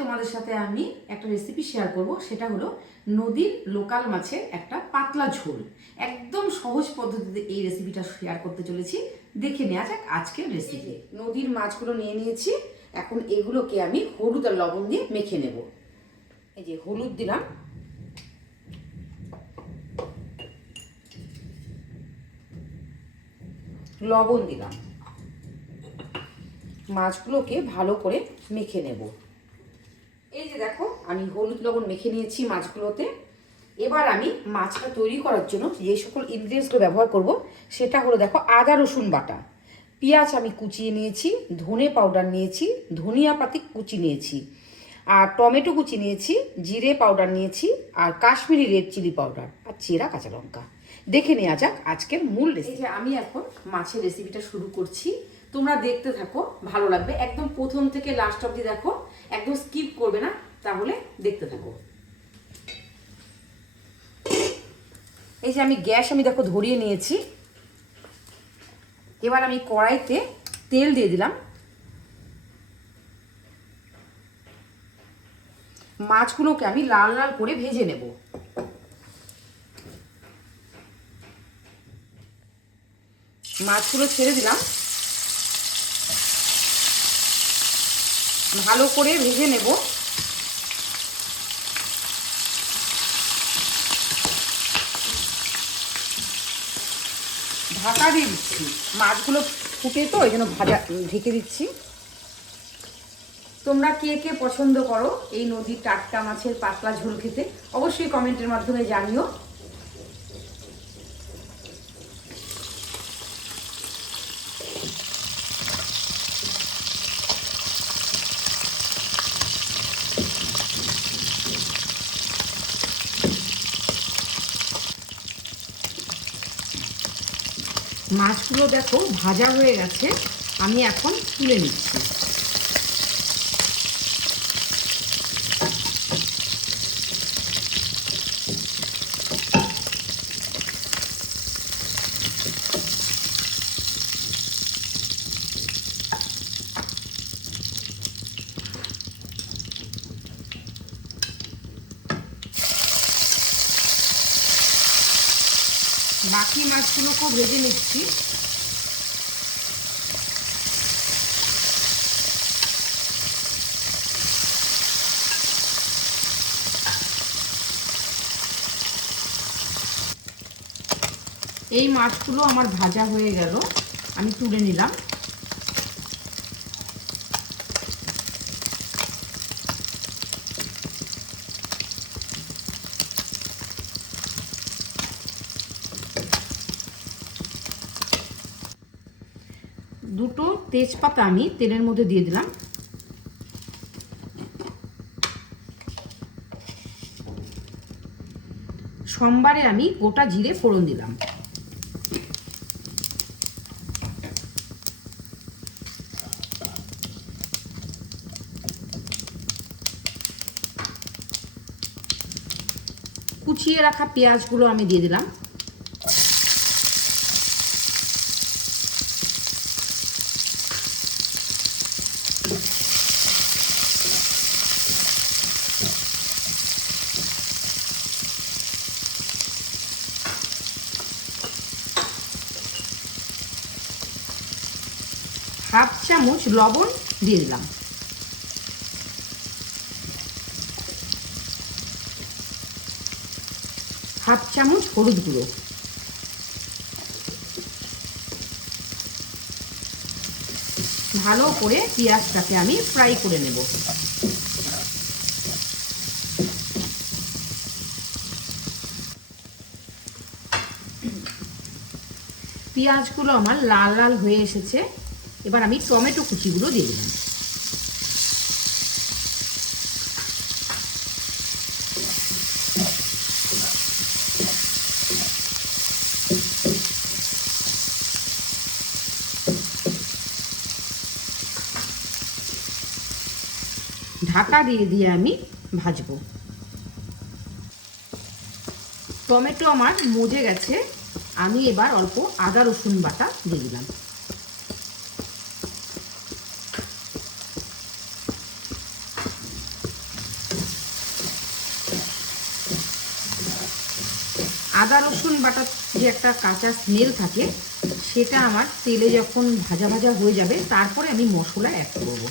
তোমাদের সাথে আমি একটা রেসিপি শেয়ার করব, সেটা হলো নদীর লোকাল মাছের একটা পাতলা ঝোল। একদম সহজ পদ্ধতিতে এই রেসিপিটা শেয়ার করতে চলেছি। দেখে নেওয়া যাক আজকের রেসিপি। নদীর মাছগুলো নিয়ে নিয়েছি, এখন এগুলোকে আমি হলুদ আর লবণ দিয়ে মেখে নেব। এই যে হলুদ দিলাম, লবণ দিলাম, মাছগুলোকে ভালো করে মেখে নেব। এই যে দেখো, আমি হলুদ লবণ মেখে নিয়েছি মাছগুলোতে। এবার আমি মাছটা তৈরি করার জন্য যে সকল ইনগ্রিডিয়েন্টসগুলো ব্যবহার করব সেটা হলো, দেখো, আদা রসুন বাটা, পেঁয়াজ আমি কুচিয়ে নিয়েছি, ধনে পাউডার নিয়েছি, ধনিয়া পাতি কুচি নিয়েছি, আর টমেটো কুচি নিয়েছি, জিরে পাউডার নিয়েছি, আর কাশ্মীরি রেড চিলি পাউডার, আর চেরা কাঁচা লঙ্কা। দেখে নেওয়া যাক আজকের মূল রেসিপি। যে আমি এখন মাছের রেসিপিটা শুরু করছি, তোমরা দেখতে থাকো, ভালো লাগবে। একদম প্রথম থেকে লাস্ট অবধি দেখো, একদম স্কিপ করবে না, তাহলে দেখতে থাকো। এই যে আমি গ্যাস দেখো ধরিয়ে নিয়েছি। এবার আমি কড়াইতে তেল দিয়ে দিলাম। মাছগুলোকে আমি লাল লাল করে ভেজে নেব। মাছগুলো ছেড়ে দিলাম, ভালো করে ভেজে নেব। ঢাকা দিয়ে দিচ্ছি, মাছগুলো ফুটে তো ওই জন্য ঢেকে দিচ্ছি। তোমরা কে কে পছন্দ করো এই নদীর টাটকা মাছের পাতলা ঝোল খেতে, অবশ্যই কমেন্টের মাধ্যমে জানিও। মাছগুলো দেখো ভাজা হয়ে গেছে, আমি এখন তুলে নিচ্ছি। বাকি মাছগুলোকেও ভেজে নিচ্ছি। এই মাছগুলো আমার ভাজা হয়ে গেল, আমি তুলে নিলাম। দুটো তেজপাতা আমি তেলের মধ্যে দিয়ে দিলাম। সোমবারে আমি গোটা জিরে ফোড়ন দিলাম। কুচিয়ে রাখা পেঁয়াজগুলো আমি দিয়ে দিলাম। হাফ চামচ লবণ দিয়ে দিলাম। হাফ চামচ হলুদ গুঁড়ো। ভালো করে পেঁয়াজটাকে আমি ফ্রাই করে নেব। পেঁয়াজগুলো আমার লাল লাল হয়ে এসেছে, এবার আমি টমেটো কুচিগুলো দিয়ে দিলাম। ঢাকা দিয়ে আমি ভাজবো। টমেটো আমার মজে গেছে, আমি এবার অল্প আদা রসুন বাটা দিয়ে দিলাম। আদা রসুন বাটার যে একটা কাঁচা স্মেল থাকে সেটা আমার তেলে যখন ভাজা ভাজা হয়ে যাবে তারপরে আমি মশলা অ্যাড করব।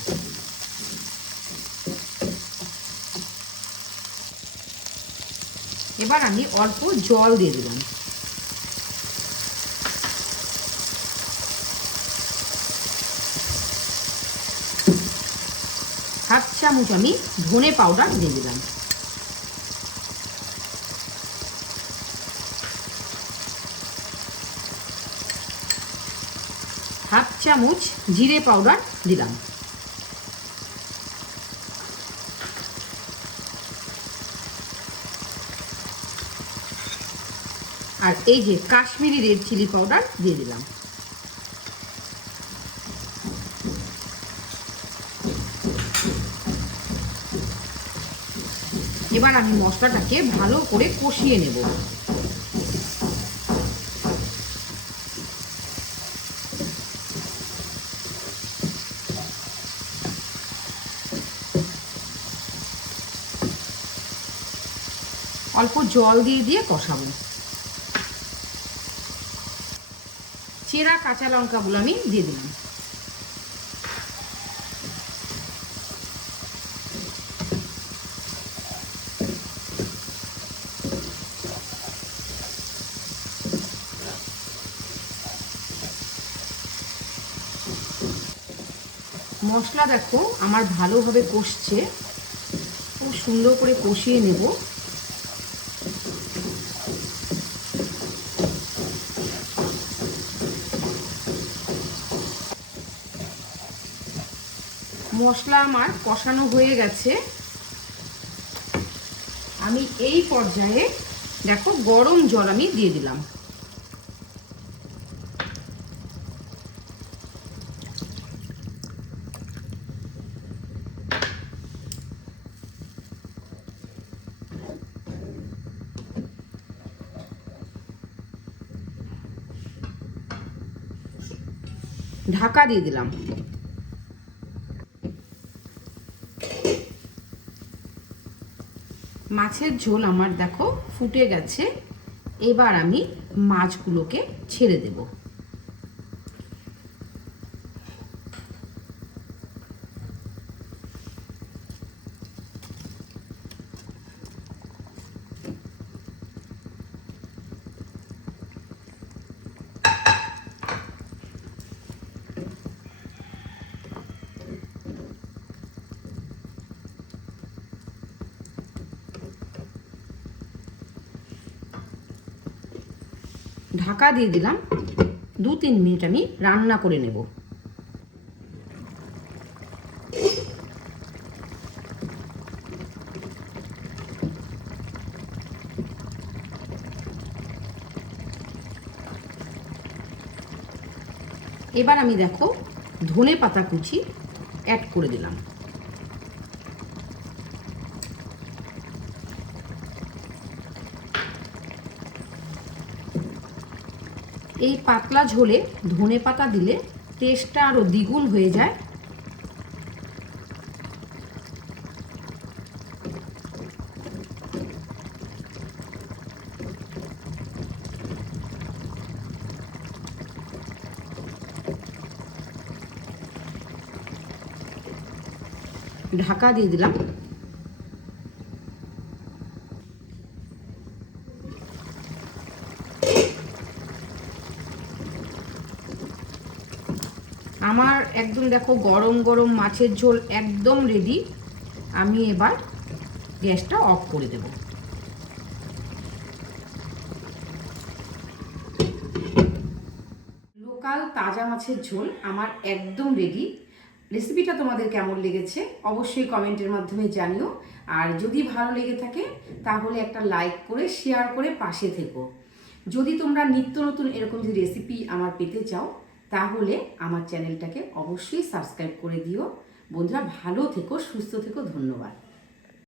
এবার আমি অল্প জল দিয়ে দিলাম। হাফ চামচ আমি ধনে পাউডার দিয়ে দিলাম। হাফ চামচ জিরে পাউডার দিলাম। আর এই যে কাশ্মীরি রেড চিলি পাউডার দিয়ে দিলাম। এবার আমি মশলাটাকে ভালো করে কষিয়ে নেব। অল্প জল দিয়ে দিয়ে কষাবো। চেরা কাঁচা লঙ্কাগুলো আমি দিয়ে দিলাম। মশলা দেখো আমার ভালোভাবে কষছে, খুব সুন্দর করে কষিয়ে নেব। মশলা আমার কষানো হয়ে গেছে। আমি এই পর্যায়ে দেখো গরম জল আমি দিয়ে দিলাম। ঢাকা দিয়ে দিলাম। মাছের ঝোল আমার দেখো ফুটে গেছে। এবার আমি মাছগুলোকে ছেড়ে দেব। ঢাকা দিয়ে দিলাম। 2-3 মিনিট আমি রান্না করে নেব। এবার আমি দেখো ধনে পাতা কুচি অ্যাড করে দিলাম। এই পাতলা ঝোলে ধনে পাতা দিলে টেস্টটা আরো দ্বিগুণ হয়ে যায়। ঢাকা দিয়ে দিলাম। আমার একদম দেখো গরম গরম মাছের ঝোল একদম রেডি। আমি এবার গ্যাসটা অফ করে দেব। লোকাল তাজা মাছের ঝোল আমার একদম রেডি। রেসিপিটা তোমাদের কেমন লেগেছে অবশ্যই কমেন্টের মাধ্যমে জানিও। আর যদি ভালো লেগে থাকে তাহলে একটা লাইক করে শেয়ার করে পাশে থেকো। যদি তোমরা নিত্য নতুন এরকম যে রেসিপি আমার পেতে চাও তাহলে আমার চ্যানেলটাকে অবশ্যই সাবস্ক্রাইব করে দিও। বন্ধুরা ভালো থেকো, সুস্থ থেকো, ধন্যবাদ।